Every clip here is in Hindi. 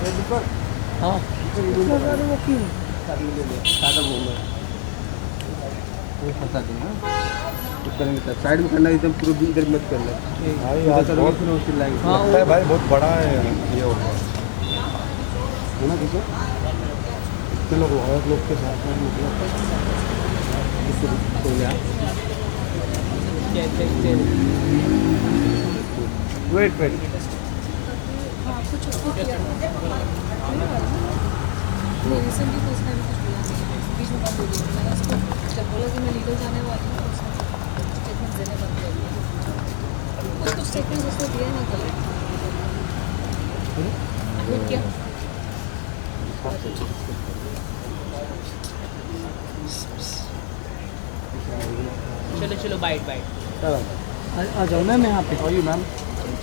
हाँ वो क्यों साइड में करना, एकदम पूरा भी इधर मत करना। भाई उधर आज करोगे बहुत फिर वो चिल्लाएंगे। हाँ लगता है भाई बहुत बड़ा है ये होगा है ना देखो, इतने लोग औरत लोग के साथ में मतलब तो लिया। वेट वेट, हाँ कुछ उसको किया नहीं रिसेंटली तो उसने भी कुछ बोला नहीं बीच में बंद हो गई मैंने उसको जब बोला कि मैं लीगल जाने वाली हूँ उसने स्टेटमेंट देने बंद कर दिया कुछ कुछ स्टेटमेंट उसने दिए हैं गलत वो क्या चलो चलो बाइट बाइट आ जाओ मैम यहाँ पे और ये मैम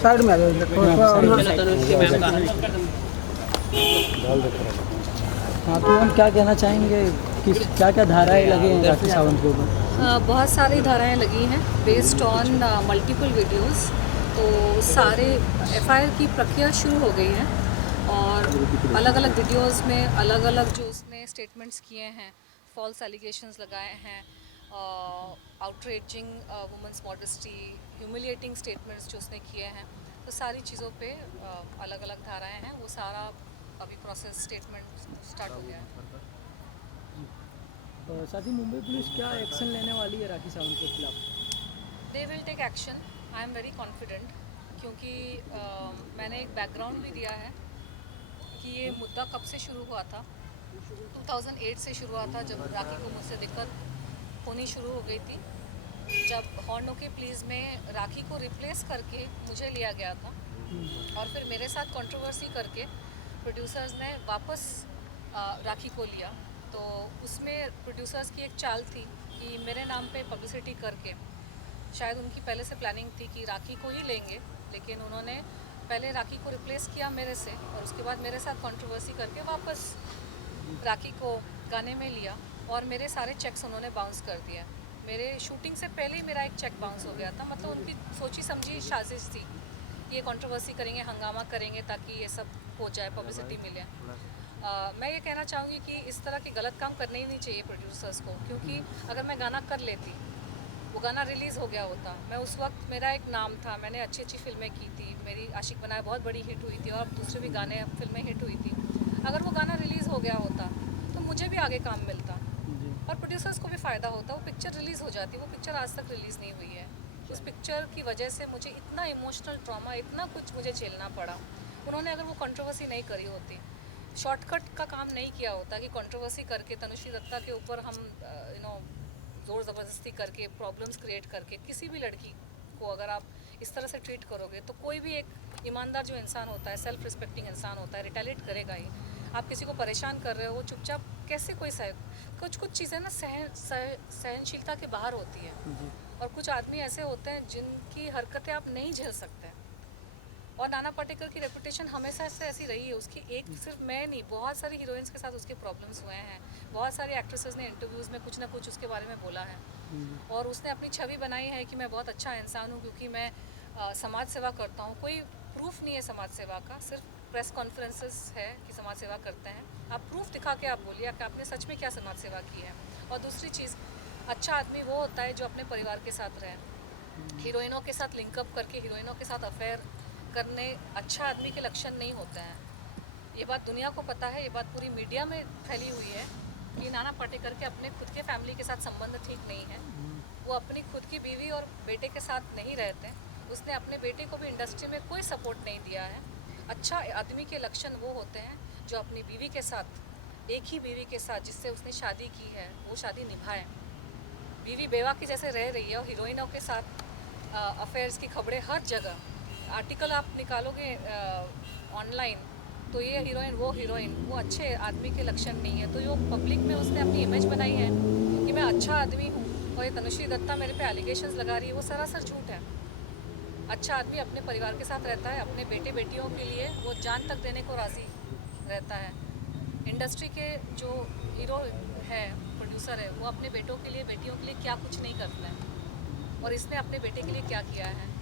साइड में आ जाओ चलो तनुश्री मैम का डाल देते हैं हाँ तो हम क्या कहना चाहेंगे किस क्या क्या धाराएं लगे हैं राखी सावंत के ऊपर बहुत सारी धाराएं लगी हैं बेस्ड ऑन मल्टीपल वीडियोस। तो सारे एफआईआर की प्रक्रिया शुरू हो गई है और अलग अलग वीडियोस में अलग अलग जो उसने स्टेटमेंट्स किए हैं, फॉल्स एलिगेशंस लगाए हैं, outraging women's modesty, humiliating statements जो उसने किए हैं, तो सारी चीज़ों पे अलग अलग धाराएं हैं। वो सारा अभी प्रोसेस स्टेटमेंट स्टार्ट हो गया है। साथ ही मुंबई पुलिस क्या एक्शन लेने वाली है राखी सावंत के खिलाफ they will take action, I am very confident, क्योंकि मैंने एक बैकग्राउंड भी दिया है कि ये मुद्दा कब से शुरू हुआ था। 2008 से शुरू हुआ था जब राखी को मुझसे दिक्कत होनी शुरू हो गई थी, जब हॉर्न ओके प्लीज़ में राखी को रिप्लेस करके मुझे लिया गया था और फिर मेरे साथ कंट्रोवर्सी करके प्रोड्यूसर्स ने वापस राखी को लिया। तो उसमें प्रोड्यूसर्स की एक चाल थी कि मेरे नाम पे पब्लिसिटी करके, शायद उनकी पहले से प्लानिंग थी कि राखी को ही लेंगे, लेकिन उन्होंने पहले राखी को रिप्लेस किया मेरे से और उसके बाद मेरे साथ कंट्रोवर्सी करके वापस राखी को गाने में लिया और मेरे सारे चेक्स उन्होंने बाउंस कर दिए। मेरे शूटिंग से पहले ही मेरा एक चेक बाउंस हो गया था, मतलब उनकी सोची समझी साजिश थी, ये कंट्रोवर्सी करेंगे, हंगामा करेंगे ताकि ये सब हो जाए, पब्लिसिटी मिले। मैं ये कहना चाहूँगी कि इस तरह के गलत काम करने ही नहीं चाहिए प्रोड्यूसर्स को, क्योंकि अगर मैं गाना कर लेती, वो गाना रिलीज़ हो गया होता, मैं उस वक्त मेरा एक नाम था, मैंने अच्छी अच्छी फिल्में की थी, मेरी आशिक बनाए बहुत बड़ी हिट हुई थी और दूसरे भी गाने फिल्में हिट हुई थी। अगर वो गाना रिलीज़ हो गया होता तो मुझे भी आगे काम मिलता और प्रोड्यूसर्स को भी फ़ायदा होता, वो पिक्चर रिलीज़ हो जाती। वो पिक्चर आज तक रिलीज़ नहीं हुई है। उस पिक्चर की वजह से मुझे इतना इमोशनल ट्रॉमा, इतना कुछ मुझे झेलना पड़ा। उन्होंने अगर वो कंट्रोवर्सी नहीं करी होती, शॉर्टकट का काम नहीं किया होता कि कंट्रोवर्सी करके तनुश्री दत्ता के ऊपर हम ज़ोर ज़बरदस्ती करके, प्रॉब्लम्स क्रिएट करके, किसी भी लड़की को अगर आप इस तरह से ट्रीट करोगे तो कोई भी एक ईमानदार जो इंसान होता है, सेल्फ रिस्पेक्टिंग इंसान होता है, रिटेलिएट करेगा ही। आप किसी को परेशान कर रहे हो, वो चुपचाप कैसे कोई कुछ चीज़ें ना सहनशीलता के बाहर होती है और कुछ आदमी ऐसे होते हैं जिनकी हरकतें आप नहीं झेल सकते। और नाना पाटेकर की रेपुटेशन हमेशा से ऐसी रही है, उसकी एक सिर्फ मैं नहीं, बहुत सारी हीरोइंस के साथ उसके प्रॉब्लम्स हुए हैं। बहुत सारे एक्ट्रेसेस ने इंटरव्यूज़ में कुछ ना कुछ उसके बारे में बोला है और उसने अपनी छवि बनाई है कि मैं बहुत अच्छा इंसान हूँ क्योंकि मैं समाज सेवा करता हूँ। कोई प्रूफ नहीं है समाज सेवा का, सिर्फ प्रेस कॉन्फ्रेंसेस है कि समाज सेवा करते हैं। आप प्रूफ दिखा के आप बोलिए कि आपने सच में क्या समाज सेवा की है। और दूसरी चीज़, अच्छा आदमी वो होता है जो अपने परिवार के साथ रहे। हीरोइनों के साथ लिंकअप करके, हीरोइनों के साथ अफेयर करने अच्छा आदमी के लक्षण नहीं होते हैं। ये बात दुनिया को पता है, ये बात पूरी मीडिया में फैली हुई है कि नाना पाटेकर के अपने खुद के फैमिली के साथ संबंध ठीक नहीं है। वो अपनी खुद की बीवी और बेटे के साथ नहीं रहते। उसने अपने बेटे को भी इंडस्ट्री में कोई सपोर्ट नहीं दिया है। अच्छा आदमी के लक्षण वो होते हैं जो अपनी बीवी के साथ, एक ही बीवी के साथ जिससे उसने शादी की है, वो शादी निभाए। बीवी बेवा की जैसे रह रही है और हीरोइनों के साथ अफेयर्स की खबरें हर जगह, आर्टिकल आप निकालोगे ऑनलाइन तो ये हीरोइन वो अच्छे आदमी के लक्षण नहीं है। तो जो पब्लिक में उसने अपनी इमेज बनाई है कि मैं अच्छा आदमी हूँ और ये तनुश्री दत्ता मेरे पे एलिगेशंस लगा रही है, वो सरासर झूठ है। अच्छा आदमी अपने परिवार के साथ रहता है, अपने बेटे बेटियों के लिए वो जान तक देने को राज़ी रहता है। इंडस्ट्री के जो हीरो है, प्रोड्यूसर है, वो अपने बेटों के लिए, बेटियों के लिए क्या कुछ नहीं करता है और इसने अपने बेटे के लिए क्या किया है।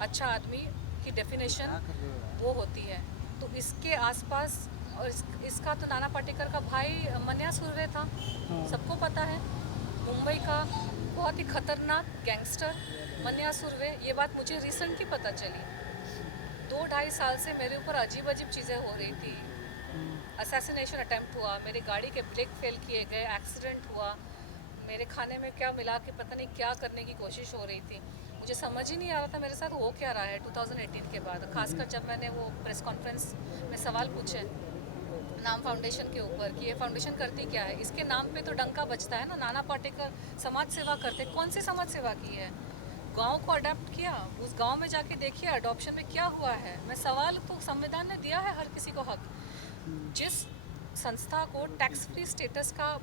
अच्छा आदमी की डेफिनेशन वो होती है तो इसके आसपास और इसका तो नाना पाटेकर का भाई मन्या सुर्वे था, सबको पता है। मुंबई का बहुत ही खतरनाक गैंगस्टर मन्या सुर्वे, ये बात मुझे रिसेंटली पता चली। 2-2.5 साल से मेरे ऊपर अजीब अजीब चीज़ें हो रही थी। असैसिनेशन अटेम्प्ट हुआ, मेरी गाड़ी के ब्रेक फेल किए गए, एक्सीडेंट हुआ, मेरे खाने में क्या मिला के पता नहीं क्या करने की कोशिश हो रही थी। मुझे समझ ही नहीं आ रहा था मेरे साथ हो क्या रहा है 2018 के बाद, खासकर जब मैंने वो प्रेस कॉन्फ्रेंस में सवाल पूछे नाम फाउंडेशन के ऊपर कि ये फाउंडेशन करती क्या है। इसके नाम पे तो डंका बजता है ना, नाना पाटेकर समाज सेवा करते, कौन सी समाज सेवा की है? गांव को अडॉप्ट किया, उस गांव में जाके देखिए अडॉप्शन में क्या हुआ है। मैं सवाल तो संविधान ने दिया है हर किसी को हक। जिस संस्था को टैक्स फ्री स्टेटस का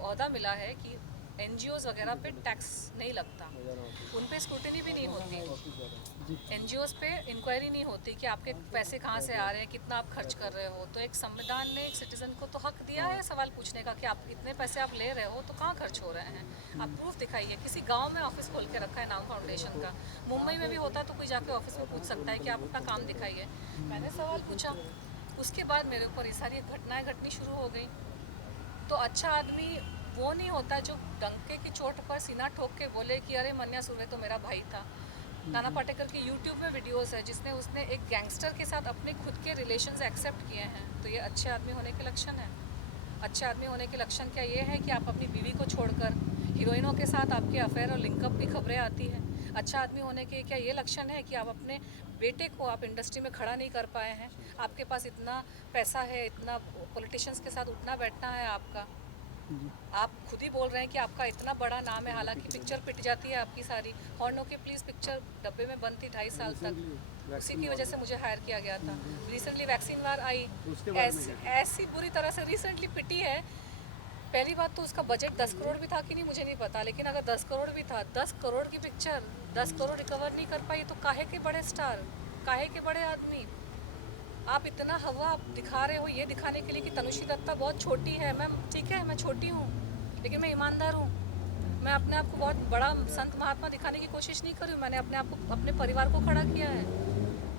ओहदा मिला है कि NGOs वगैरह पे टैक्स नहीं लगता, उन पे स्क्रूटिनी भी नहीं होती, NGOs पे इंक्वायरी नहीं होती कि आपके पैसे कहाँ से आ रहे हैं, कितना आप खर्च कर रहे हो। तो एक संविधान ने एक सिटीजन को तो हक दिया है सवाल पूछने का कि आप इतने पैसे आप ले रहे हो तो कहाँ खर्च हो रहे हैं, आप प्रूफ दिखाइए। किसी गाँव में ऑफिस खोल के रखा है नाम फाउंडेशन का, मुंबई में भी होता तो कोई जाके ऑफिस में पूछ सकता है कि आप अपना काम दिखाइए। मैंने सवाल पूछा, उसके बाद मेरे ऊपर ये सारी घटनाएँ घटनी शुरू हो गई। तो अच्छा आदमी वो नहीं होता जो डंके की चोट पर सीना ठोक के बोले कि अरे मन्या सुर्वे तो मेरा भाई था। नाना पाटेकर की यूट्यूब में वीडियोस है जिसने उसने एक गैंगस्टर के साथ अपने खुद के रिलेशंस एक्सेप्ट किए हैं। तो ये अच्छे आदमी होने के लक्षण है? अच्छे आदमी होने के लक्षण क्या ये है कि आप अपनी बीवी को छोड़कर हीरोइनों के साथ आपके अफेयर और लिंकअप की खबरें आती हैं? अच्छा आदमी होने के क्या ये लक्षण है कि आप अपने बेटे को आप इंडस्ट्री में खड़ा नहीं कर पाए हैं? आपके पास इतना पैसा है, इतना पॉलिटिशियंस के साथ उठना बैठना है आपका, आप खुद ही बोल रहे हैं कि आपका इतना बड़ा नाम है, हालांकि पिक्चर पिट जाती है आपकी सारी। हॉर्नो की प्लीज़ पिक्चर डब्बे में बंद थी 2.5 साल तक, उसी की वजह से मुझे हायर किया गया था। रिसेंटली वैक्सीन वार आई, ऐसी बुरी तरह से रिसेंटली पिटी है। पहली बात तो उसका बजट 10 करोड़ भी था कि नहीं मुझे नहीं पता, लेकिन अगर 10 करोड़ भी था, 10 करोड़ की पिक्चर 10 करोड़ रिकवर नहीं कर पाई तो काहे के बड़े स्टार, काहे के बड़े आदमी। आप इतना हवा आप दिखा रहे हो ये दिखाने के लिए कि तनुश्री दत्ता बहुत छोटी है। मैं ठीक है, मैं छोटी हूँ लेकिन मैं ईमानदार हूँ। मैं अपने आप को बहुत बड़ा संत महात्मा दिखाने की कोशिश नहीं कर रही हूँ। मैंने अपने आप को, अपने परिवार को खड़ा किया है।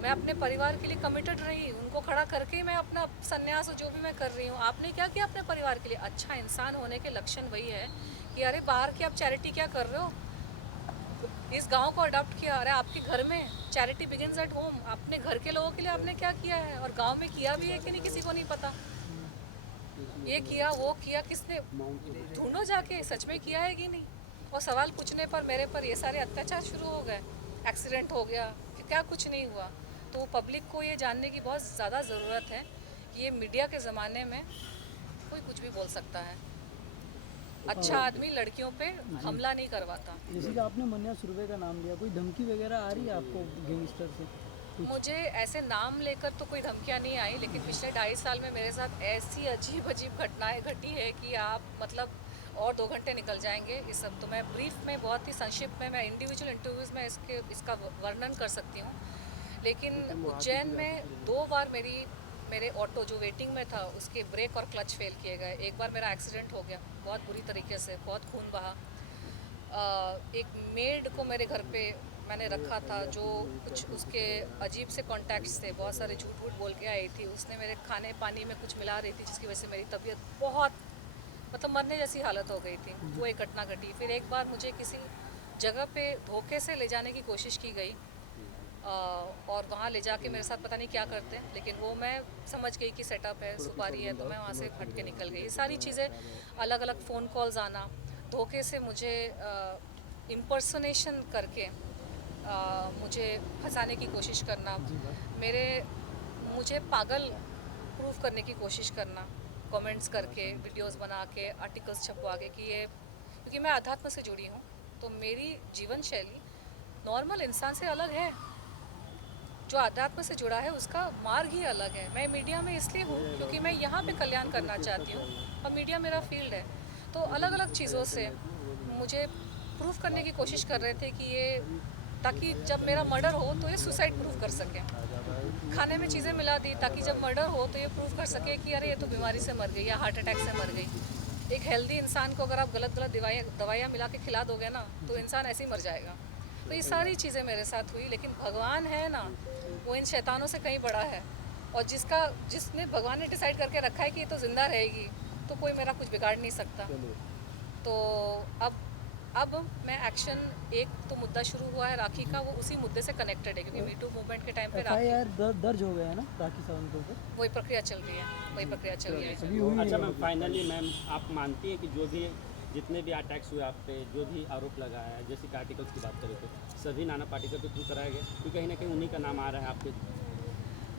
मैं अपने परिवार के लिए कमिटेड रही, उनको खड़ा करके ही मैं अपना संन्यास जो भी मैं कर रही हूँ। आपने क्या किया अपने परिवार के लिए? अच्छा इंसान होने के लक्षण वही है कि अरे बाहर की आप चैरिटी क्या कर रहे हो, इस गांव को अडॉप्ट किया। अरे आपके घर में चैरिटी बिगिंस एट होम। अपने घर के लोगों के लिए आपने क्या किया है और गांव में किया भी है कि नहीं किसी को नहीं पता। ये किया वो किया, किसने? ढूंढो जाके, सच में किया है कि नहीं। और सवाल पूछने पर मेरे पर ये सारे अत्याचार शुरू हो गए, एक्सीडेंट हो गया, क्या कुछ नहीं हुआ। तो पब्लिक को ये जानने की बहुत ज़्यादा ज़रूरत है कि ये मीडिया के ज़माने में कोई कुछ भी बोल सकता है। अच्छा आदमी लड़कियों पे हमला नहीं करवाता। जैसे कि आपने मन्या सुर्वे का नाम लिया, कोई धमकी वगैरह आ रही है आपको गैंगस्टर से? मुझे ऐसे नाम लेकर तो कोई धमकियाँ नहीं आई, लेकिन पिछले 2.5 साल में मेरे साथ ऐसी अजीब अजीब घटनाएं घटी है कि आप मतलब और 2 घंटे निकल जाएंगे इस सब। तो मैं ब्रीफ में बहुत ही संक्षिप्त में मैं इंडिविजुअल इंटरव्यूज़ में इसका वर्णन कर सकती हूँ। लेकिन उज्जैन में 2 बार मेरे ऑटो जो वेटिंग में था उसके ब्रेक और क्लच फेल किए गए। एक बार मेरा एक्सीडेंट हो गया बहुत बुरी तरीके से, बहुत खून बहा। एक मेड को मेरे घर पे मैंने रखा था जो कुछ उसके अजीब से कॉन्टैक्ट्स थे, बहुत सारे झूठ वूठ बोल के आई थी। उसने मेरे खाने पानी में कुछ मिला रही थी जिसकी वजह से मेरी तबीयत बहुत मतलब मरने जैसी हालत हो गई थी। वो एक घटना घटी। फिर एक बार मुझे किसी जगह पे धोखे से ले जाने की कोशिश की गई और वहाँ ले जाके मेरे साथ पता नहीं क्या करते हैं, लेकिन वो मैं समझ गई कि सेटअप है, सुपारी है, तो मैं वहाँ से हट के निकल गई। ये सारी चीज़ें, अलग अलग फ़ोन कॉल्स आना, धोखे से मुझे इम्पर्सनेशन करके मुझे फंसाने की कोशिश करना, मुझे पागल प्रूफ करने की कोशिश करना, कमेंट्स करके, वीडियोस बना के, आर्टिकल्स छपवा के कि ये, क्योंकि मैं अध्यात्म से जुड़ी हूँ तो मेरी जीवन शैली नॉर्मल इंसान से अलग है। जो अध्यात्म से जुड़ा है उसका मार्ग ही अलग है। मैं मीडिया में इसलिए हूँ क्योंकि मैं यहाँ पे कल्याण करना चाहती हूँ और मीडिया मेरा फील्ड है। तो अलग अलग चीज़ों से मुझे प्रूफ करने की कोशिश कर रहे थे कि ये, ताकि जब मेरा मर्डर हो तो ये सुसाइड प्रूफ कर सके। खाने में चीज़ें मिला दी ताकि जब मर्डर हो तो ये प्रूफ कर सके कि अरे ये तो बीमारी से मर गई या हार्ट अटैक से मर गई। एक हेल्दी इंसान को अगर आप गलत दवाइयाँ मिला के खिला दोगे ना तो इंसान ऐसे ही मर जाएगा। तो ये सारी चीज़ें मेरे साथ हुई, लेकिन भगवान है ना, वो वो इन शैतानों से कहीं बड़ा है। और जिसने भगवान ने डिसाइड करके रखा है कि ये तो ज़िंदा रहेगी, तो कोई मेरा कुछ बिगाड़ नहीं सकता। तो अब मैं एक्शन, एक तो मुद्दा शुरू हुआ है राखी का, वो उसी मुद्दे से कनेक्टेड है, क्योंकि मीटू मूवमेंट के टाइम पे राखी, FIR दर्ज हो गया है ना राखी सावंत के ऊपर? वही प्रक्रिया चल रही है, वही प्रक्रिया चल रही है। अभी हुई अच्छा नहीं मैम, फाइनली मैम आप मानती हैं कि जो भी जितने भी अटैक्स हुए आप पे, जो भी आरोप लगाया है, जैसे कि आर्टिकल्स की बात करें तो सभी नाना पाटेकर के थ्रू कराया गया, क्योंकि कहीं ना कहीं उन्हीं का नाम आ रहा है आपके?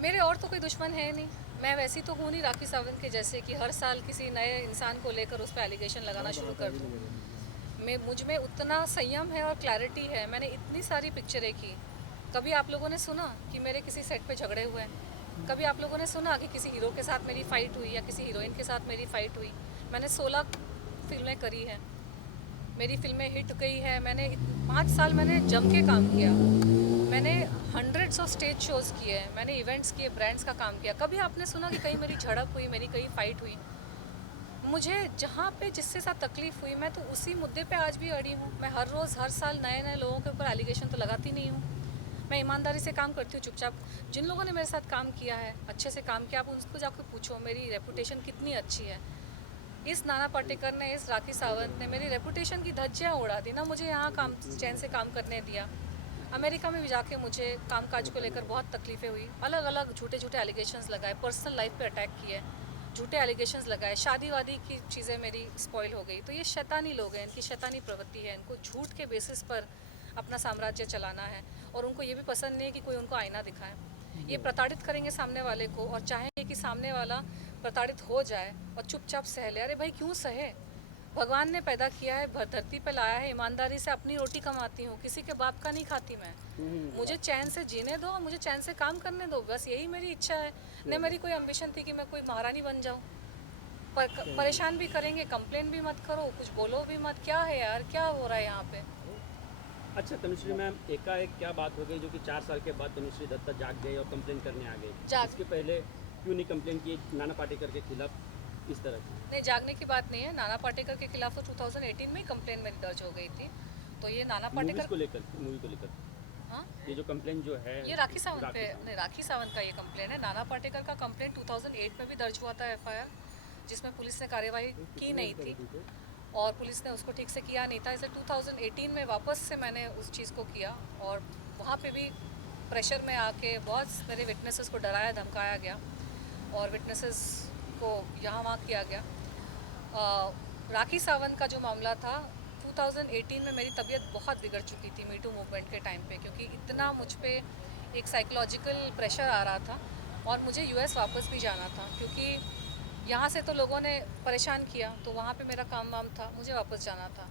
मेरे और तो कोई दुश्मन है नहीं, मैं वैसी तो हूँ नहीं राखी सावंत के जैसे कि हर साल किसी नए इंसान को लेकर उस पर एलिगेशन लगाना शुरू कर दूँ। मुझ में उतना संयम है और क्लैरिटी है। मैंने इतनी सारी पिक्चरें की। कभी आप लोगों ने सुना कि मेरे किसी सेट पे झगड़े हुए हैं? कभी आप लोगों ने सुना कि किसी हीरो के साथ मेरी फ़ाइट हुई या किसी हीरोइन के साथ मेरी फ़ाइट हुई? मैंने 16 फिल्में करी हैं, मेरी फिल्में हिट गई है। मैंने 5 साल मैंने जम के काम किया। मैंने हंड्रेड्स ऑफ स्टेज शोज़ किए हैं, मैंने इवेंट्स किए, ब्रांड्स का काम किया। कभी आपने सुना कि कहीं मेरी झड़प हुई, मेरी कहीं फ़ाइट हुई? मुझे जहाँ पे जिससे साथ तकलीफ़ हुई, मैं तो उसी मुद्दे पे आज भी अड़ी हूँ। मैं हर रोज़ हर साल नए नए लोगों के ऊपर एलिगेशन तो लगाती नहीं हूँ। मैं ईमानदारी से काम करती हूँ, चुपचाप। जिन लोगों ने मेरे साथ काम किया है, अच्छे से काम किया, आप उनको जाकर पूछो मेरी रेपुटेशन कितनी अच्छी है। इस नाना पाटेकर ने, इस राखी सावंत ने मेरी रेपुटेशन की धज्जियाँ उड़ा दी ना। मुझे यहाँ काम चैन से काम करने दिया। अमेरिका में भी जाके मुझे कामकाज को लेकर बहुत तकलीफ़ें हुई। अलग अलग झूठे झूठे एलिगेशंस लगाए, पर्सनल लाइफ पे अटैक किए, झूठे एलिगेशंस लगाए, शादी वादी की चीज़ें मेरी स्पॉइल हो गई। तो ये शैतानी लोग हैं, इनकी शैतानी प्रवृत्ति है। इनको झूठ के बेसिस पर अपना साम्राज्य चलाना है, और उनको ये भी पसंद नहीं है कि कोई उनको आईना दिखाए। ये प्रताड़ित करेंगे सामने वाले को और चाहेंगे कि सामने वाला प्रताड़ित हो जाए और चुपचाप सह ले। अरे भाई क्यों सहे? भगवान ने पैदा किया है, धरती पे लाया है, ईमानदारी से अपनी रोटी कमाती हूँ, किसी के बाप का नहीं खाती मैं। मुझे चैन से जीने दो, मुझे चैन से काम करने दो, बस यही मेरी इच्छा है। न मेरी कोई एम्बिशन थी कि मैं कोई महारानी बन जाऊँ। परेशान भी करेंगे, कंप्लेन भी मत करो, कुछ बोलो भी मत। क्या है यार, क्या हो रहा है यहाँ पे? अच्छा तनुश्री मैम, एकाएक क्या बात हो गई जो कि 4 साल के बाद तनुश्री दत्ता जाग गई और कंप्लेन करने आ गई? इसके पहले क्यों नहीं कंप्लेन की नाना पाटेकर के खिलाफ इस तरह की? नहीं, जागने की बात नहीं है। नाना पाटेकर के खिलाफ तो 2018 में ही कंप्लेन मेरी दर्ज हो गई थी। तो ये नाना पाटेकर मूवी को लेकर हाँ, ये जो कंप्लेन जो है ये राखी सावंत पे, नहीं राखी सावंत का ये कंप्लेन है। नाना पाटेकर का कंप्लेन 2008 में भी दर्ज हुआ था, FIR, जिसमें पुलिस ने कार्यवाही की नहीं थी और पुलिस ने उसको ठीक से किया नहीं था। इसे 2018 में वापस से मैंने उस चीज़ को किया और वहाँ पे भी प्रेशर में आके बहुत मेरे विटनेसेस को डराया धमकाया गया और विटनेसेस को यहाँ वहाँ किया गया। राखी सावंत का जो मामला था, 2018 में मेरी तबीयत बहुत बिगड़ चुकी थी मीटू मूवमेंट के टाइम पे, क्योंकि इतना मुझ पे एक साइकोलॉजिकल प्रेशर आ रहा था और मुझे US वापस भी जाना था, क्योंकि यहाँ से तो लोगों ने परेशान किया, तो वहाँ पे मेरा काम वाम था, मुझे वापस जाना था।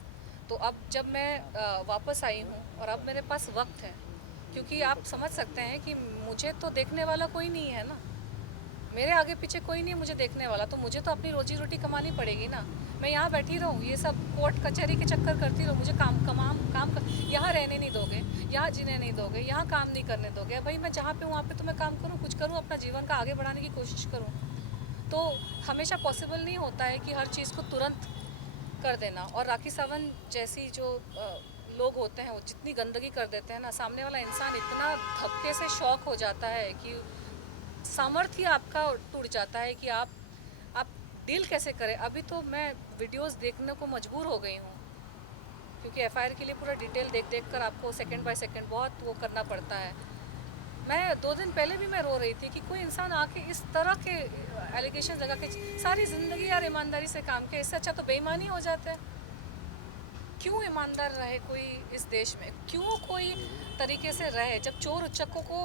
तो अब जब मैं वापस आई हूँ और अब मेरे पास वक्त है, क्योंकि आप समझ सकते हैं कि मुझे तो देखने वाला कोई नहीं है ना, मेरे आगे पीछे कोई नहीं है मुझे देखने वाला, तो मुझे तो अपनी रोजी रोटी कमानी पड़ेगी ना। मैं यहाँ बैठी रहूँ, ये सब कोर्ट कचहरी के चक्कर करती रहूँ, मुझे यहाँ रहने नहीं दोगे, यहाँ जीने नहीं दोगे, यहाँ काम नहीं करने दोगे। भाई मैं जहाँ पे हूँ वहाँ पे तो मैं काम करूँ, कुछ करूँ, अपना जीवन का आगे बढ़ाने की कोशिश करूँ। तो हमेशा पॉसिबल नहीं होता है कि हर चीज़ को तुरंत कर देना। और राखी सावंत जैसी जो लोग होते हैं वो जितनी गंदगी कर देते हैं ना, सामने वाला इंसान इतना धक्के से शॉक हो जाता है कि सामर्थ्य आपका टूट जाता है कि आप डील कैसे करें। अभी तो मैं वीडियोस देखने को मजबूर हो गई हूँ, क्योंकि FIR के लिए पूरा डिटेल देख कर आपको सेकंड बाय सेकंड बहुत वो करना पड़ता है। मैं 2 दिन पहले भी मैं रो रही थी कि कोई इंसान आके इस तरह के एलिगेशन लगा के सारी ज़िंदगी यार ईमानदारी से काम किया, इससे अच्छा तो बेईमानी हो जाता है। क्यों ईमानदार रहे कोई इस देश में? क्यों कोई तरीके से रहे? जब चोर उच्चकों को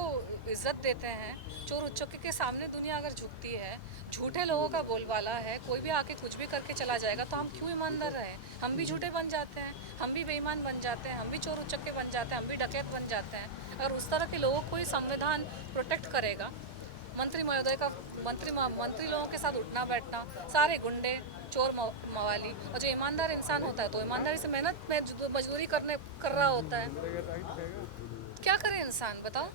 इज्जत देते हैं, चोर उच्चकों के सामने दुनिया अगर झुकती है, झूठे लोगों का बोलबाला है, कोई भी आके कुछ भी करके चला जाएगा, तो हम क्यों ईमानदार रहे? हम भी झूठे बन जाते हैं, हम भी बेईमान बन जाते हैं, हम भी चोर उच्चके बन जाते हैं, हम भी डकैत बन जाते हैं। अगर उस तरह के लोगों को ही संविधान प्रोटेक्ट करेगा, मंत्री महोदय का मंत्री लोगों के साथ उठना बैठना, सारे गुंडे चोर मवाली, और जो ईमानदार इंसान होता है तो ईमानदारी से मेहनत में मजदूरी कर रहा होता है। क्या करे इंसान बताओ?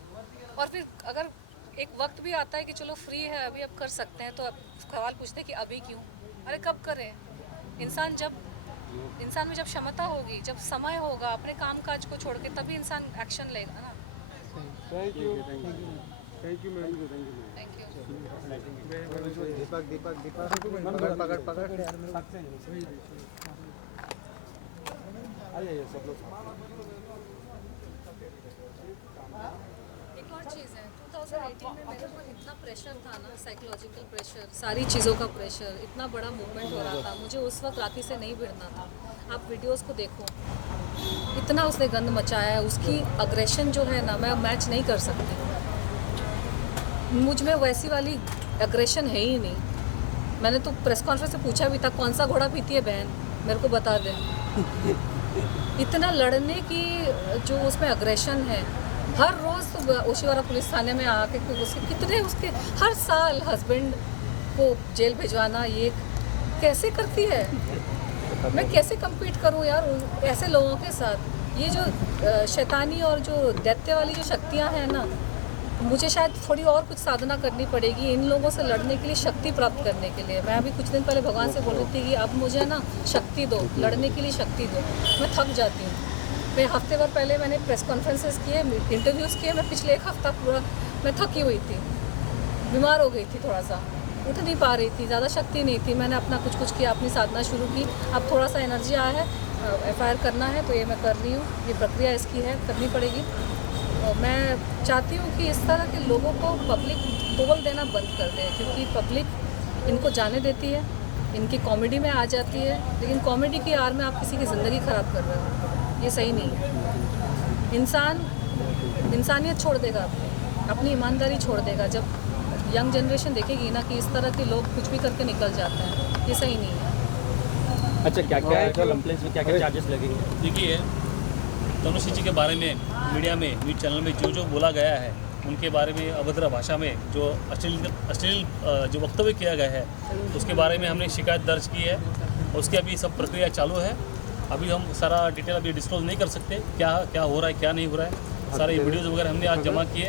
और फिर अगर एक वक्त भी आता है कि चलो फ्री है अभी अब कर सकते हैं, तो अब सवाल पूछते हैं कि अभी क्यों? अरे कब करें? इंसान में जब क्षमता होगी, जब समय होगा अपने काम काज को छोड़ के, तभी इंसान एक्शन लेगा ना। Thank you. Thank you madam. Thank you. दीपक दीपक दीपक पकड़ पकड़ पकड़ आइए सब लोग। एक और चीज़ है, 2018 में मेरे ऊपर इतना प्रेशर था ना, साइकोलॉजिकल प्रेशर, सारी चीज़ों का प्रेशर, इतना बड़ा मूवमेंट हो रहा था, मुझे उस वक्त राखी से नहीं भिड़ना था। आप वीडियोस को देखो, इतना उसने गंद मचाया है, उसकी अग्रेशन जो है ना, मैं मैच नहीं कर सकती। मुझ में वैसी वाली अग्रेशन है ही नहीं। मैंने तो प्रेस कॉन्फ्रेंस में पूछा भी था, कौन सा घोड़ा पीती है बहन, मेरे को बता दे। इतना लड़ने की जो उसमें अग्रेशन है, हर रोज़ तो ओशीवारा पुलिस थाने में आके उसके कितने उसके हर साल हस्बैंड को जेल भिजवाना, ये कैसे करती है? मैं कैसे compete करूं यार ऐसे लोगों के साथ? ये जो शैतानी और जो दैत्य वाली जो शक्तियां हैं ना, मुझे शायद थोड़ी और कुछ साधना करनी पड़ेगी इन लोगों से लड़ने के लिए, शक्ति प्राप्त करने के लिए। मैं अभी कुछ दिन पहले भगवान से बोल रही थी कि अब मुझे ना शक्ति दो, लड़ने के लिए शक्ति दो। मैं थक जाती हूँ। मैं हफ्ते भर पहले मैंने प्रेस कॉन्फ्रेंसेस किए, इंटरव्यूज़ किए, मैं पिछले एक हफ्ता पूरा मैं थकी हुई थी, बीमार हो गई थी, थोड़ा सा उठ नहीं पा रही थी, ज़्यादा शक्ति नहीं थी। मैंने अपना कुछ किया, अपनी साधना शुरू की। अब थोड़ा सा एनर्जी आया है, FIR करना है तो ये मैं कर रही हूँ, ये प्रक्रिया इसकी है, करनी पड़ेगी। और मैं चाहती हूँ कि इस तरह के लोगों को पब्लिक तोल देना बंद कर दे, क्योंकि पब्लिक इनको जाने देती है, इनकी कॉमेडी में आ जाती है, लेकिन कॉमेडी की आड़ में आप किसी की ज़िंदगी ख़राब कर रहे हो, ये सही नहीं है। इंसान इंसानियत छोड़ देगा, अपनी ईमानदारी छोड़ देगा जब यंग जनरेशन देखेगी ना कि इस तरह के लोग कुछ भी करके निकल जाते हैं, ये सही नहीं है। अच्छा, क्या क्या कंप्लेंट्स में क्या क्या चार्जेस लगेंगे? देखिए, तनुश्री जी के बारे में मीडिया में, न्यूज़ चैनल में जो बोला गया है, उनके बारे में अभद्र भाषा में जो अश्लील जो वक्तव्य किया गया है, उसके बारे में हमने शिकायत दर्ज की है। उसकी अभी सब प्रक्रिया चालू है। अभी हम सारा डिटेल अभी डिस्क्लोज नहीं कर सकते, क्या क्या हो रहा है क्या नहीं हो रहा है। सारे वीडियोज़ वगैरह हमने आज जमा किए,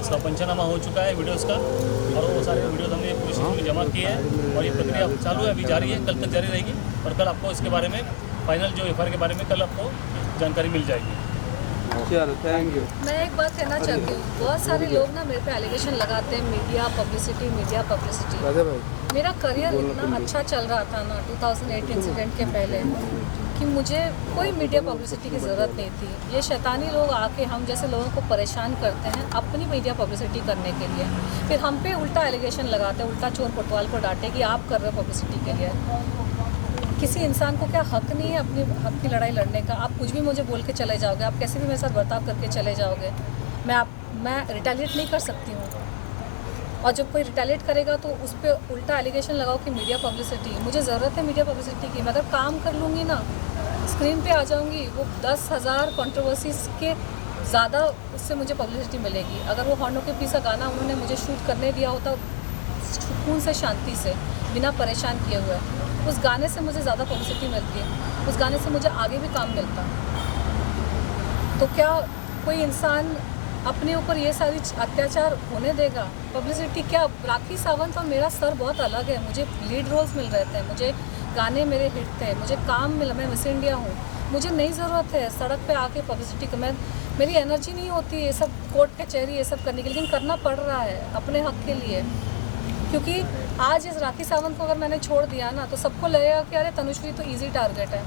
उसका पंचनामा हो चुका है वीडियोज़ का, और वो सारे वीडियोज़ हमने पुलिस स्टेशन में जमा किए हैं और ये प्रक्रिया चालू है, अभी जारी है, कल तक जारी रहेगी। और कल आपको इसके बारे में फाइनल जो FIR के बारे में कल आपको जानकारी मिल जाएगी। चलो थैंक यू। मैं एक बात कहना चाहती हूँ, बहुत सारे लोग ना मेरे पे एलिगेशन लगाते हैं, मीडिया पब्लिसिटी। राजा भाई, मेरा करियर इतना अच्छा चल रहा था ना 2008 इंसिडेंट के पहले, कि मुझे कोई मीडिया पब्लिसिटी की ज़रूरत नहीं थी। ये शैतानी लोग आके हम जैसे लोगों को परेशान करते हैं अपनी मीडिया पब्लिसिटी करने के लिए, फिर हम पे उल्टा एलिगेशन लगाते हैं, उल्टा चोर कोतवाल को डांटे कि आप कर रहे हो पब्लिसिटी के लिए। किसी इंसान को क्या हक नहीं है अपनी हक की लड़ाई लड़ने का? आप कुछ भी मुझे बोल के चले जाओगे, आप कैसे भी मेरे साथ बर्ताव करके चले जाओगे, मैं रिटेलिएट नहीं कर सकती हूँ। और जब कोई रिटेलिएट करेगा तो उस पर उल्टा एलिगेशन लगाओ कि मीडिया पब्लिसिटी। मुझे ज़रूरत है मीडिया पब्लिसिटी की, मैं अगर काम कर लूँगी ना, स्क्रीन पे आ जाऊँगी, वो 10,000 कंट्रोवर्सीज के ज़्यादा उससे मुझे पब्लिसिटी मिलेगी। अगर वो हॉर्नों के पीछे गाना उन्होंने मुझे शूट करने दिया होता सुकून से, शांति से, बिना परेशान किए हुए, उस गाने से मुझे ज़्यादा पब्लिसिटी मिलती है, उस गाने से मुझे आगे भी काम मिलता। तो क्या कोई इंसान अपने ऊपर ये सारी अत्याचार होने देगा? पब्लिसिटी क्या? राखी सावंत और मेरा स्तर बहुत अलग है। मुझे लीड रोल्स मिल रहे थे, मुझे गाने मेरे हिट थे, मुझे काम मिला, मैं मिस इंडिया हूँ, मुझे नहीं ज़रूरत है सड़क पे आके पब्लिसिटी का। मेरी एनर्जी नहीं होती ये सब कोर्ट कचहरी ये सब करने की, लेकिन करना पड़ रहा है अपने हक के लिए। क्योंकि आज इस राखी सावंत को अगर मैंने छोड़ दिया ना, तो सबको लगेगा कि अरे तनुश्री तो ईजी टारगेट है,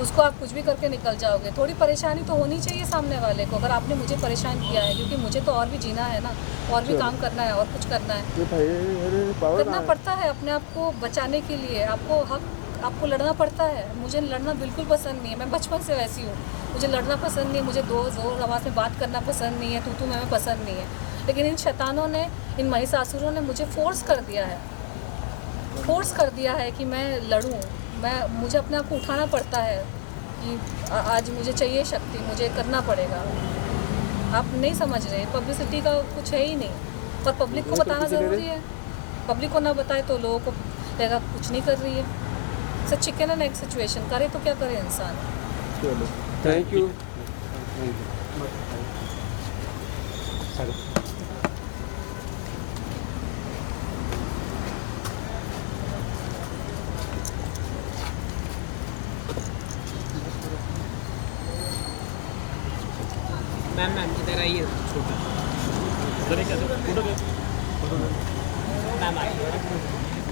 उसको आप कुछ भी करके निकल जाओगे। थोड़ी परेशानी तो होनी चाहिए सामने वाले को, अगर आपने मुझे परेशान किया है, क्योंकि मुझे तो और भी जीना है ना, और भी काम करना है, और कुछ करना है, करना पड़ता है अपने आप को बचाने के लिए। आपको लड़ना पड़ता है। मुझे लड़ना बिल्कुल पसंद नहीं है, मैं बचपन से वैसी हूँ, मुझे लड़ना पसंद नहीं है, मुझे जोर आवाज़ में बात करना पसंद नहीं है, तू मैं पसंद नहीं है। लेकिन इन शैतानों ने, इन महिषासुरों ने मुझे फोर्स कर दिया है कि मैं लड़ूं। मुझे अपने आप को उठाना पड़ता है कि आज मुझे चाहिए शक्ति, मुझे करना पड़ेगा। आप नहीं समझ रहे, पब्लिसिटी का कुछ है ही नहीं, पर पब्लिक को बताना ज़रूरी है। पब्लिक को ना बताए तो लोगों को लगेगा कुछ नहीं कर रही है। Sir chicken and egg situation, करे तो क्या करे इंसान। Thank you. मैम इधर आइए, छोटा उधर ही क्या फोटो मैम आइए